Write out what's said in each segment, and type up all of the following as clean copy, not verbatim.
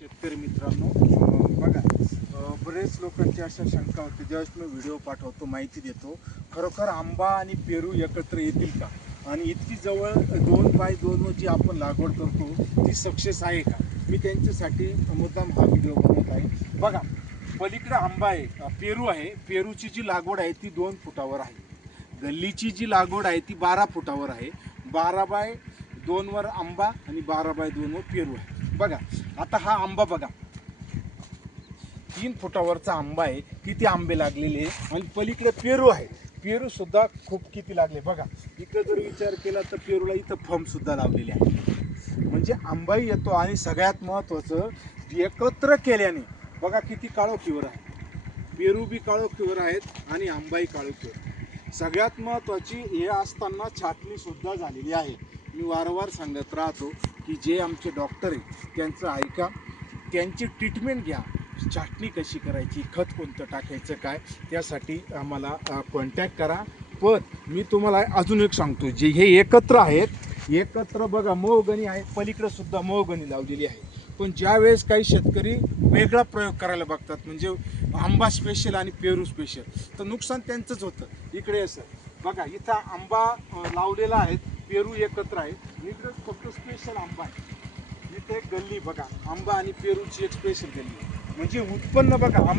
शेतकरी मित्रांनो, बघा, बरेच लोकांची अशा शंका होती ज्यावेळेस मी व्हिडिओ पाठवतो, माहिती देतो, खरोखर आंबा आणि पेरू एकत्र येतील का, आणि इतकी जवळ 2x2 जी आपण लागवड करतो ती सक्सेस आहे का. मी त्यांच्यासाठी मुद्दाम हा व्हिडिओ बनवत आहे. बघा, पलीकडे आंबा आहे, पेरू आहे. पेरूची जी लागवड आहे ती 2 फुटावर आहे. गल्लीची जी लागवड आहे ती 12 फुटावर आहे. 12x2 वर आंबा आणि 12x2 वर पेरू आहे. बघा, आता हा आंबा बघा, 3 फुटावरचा आंबा आहे, किती आंबे लागलेले आहे. आणि पलीकडे पेरू आहे, पेरू सुद्धा खूप किती लागले. बघा, इकडे जर विचार केला तर पेरूला इथं फम सुद्धा लावलेले आहे. म्हणजे आंबाही येतो. आणि सगळ्यात महत्त्वाचं, एकत्र केल्याने बघा किती काळोखीवर आहे. पेरू बी काळोखीवर आहेत आणि आंबाही काळोखीवर. सगळ्यात महत्त्वाची हे असताना छाटणी सुद्धा झालेली आहे. मी वारंवार सांगत राहतो की जे आमचे डॉक्टर आहे त्यांचं ऐका, त्यांची ट्रीटमेंट घ्या. छाटणी कशी करायची, खत कोणतं टाकायचं, काय, त्यासाठी आम्हाला कॉन्टॅक्ट करा. पण मी तुम्हाला अजून एक सांगतो, जे हे एकत्र आहेत, एकत्र बघा मोहगणी आहे, पलीकडे सुद्धा मोहगणी लावलेली आहे. पण ज्यावेळेस काही शेतकरी वेगळा प्रयोग करायला बघतात, म्हणजे आंबा स्पेशल आणि पेरू स्पेशल, तर नुकसान त्यांचंच होतं. इकडे असं बघा, इथं आंबा लावलेला आहे, पेरू एकत्र आहे. इकडे फक्त स्पेशल आंबा आहे. इथे एक गल्ली बघा, आंबा आणि पेरूची एक स्पेशल गल्ली. म्हणजे उत्पन्न बघा,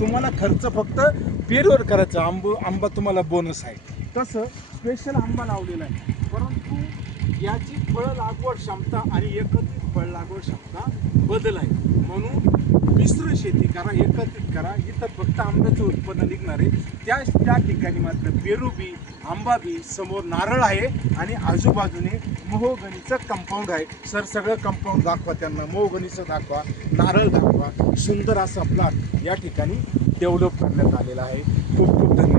तुम्हाला खर्च फक्त पेरूवर करायचा, आंबा तुम्हाला बोनस आहे. तसं स्पेशल आंबा लावलेला आहे. परंतु याची फळ लागवड क्षमता आणि एकत्रित फळ लागवड क्षमता बदल आहे. म्हणून मिश्र शेती करा, एकत्रित करा. इथं फक्त आंब्याचं उत्पन्न निघणार आहे. त्या ठिकाणी मात्र पेरू बी, आंबा बी, समोर नारळ आहे आणि आजूबाजूने मोहगणीचं कंपाऊंड आहे. सर, सगळं कंपाऊंड दाखवा त्यांना, मोहगणीचं दाखवा, नारळ दाखवा. सुंदर असा प्लॉट या ठिकाणी डेव्हलप करण्यात आलेला आहे. खूप खूप धन्यवाद.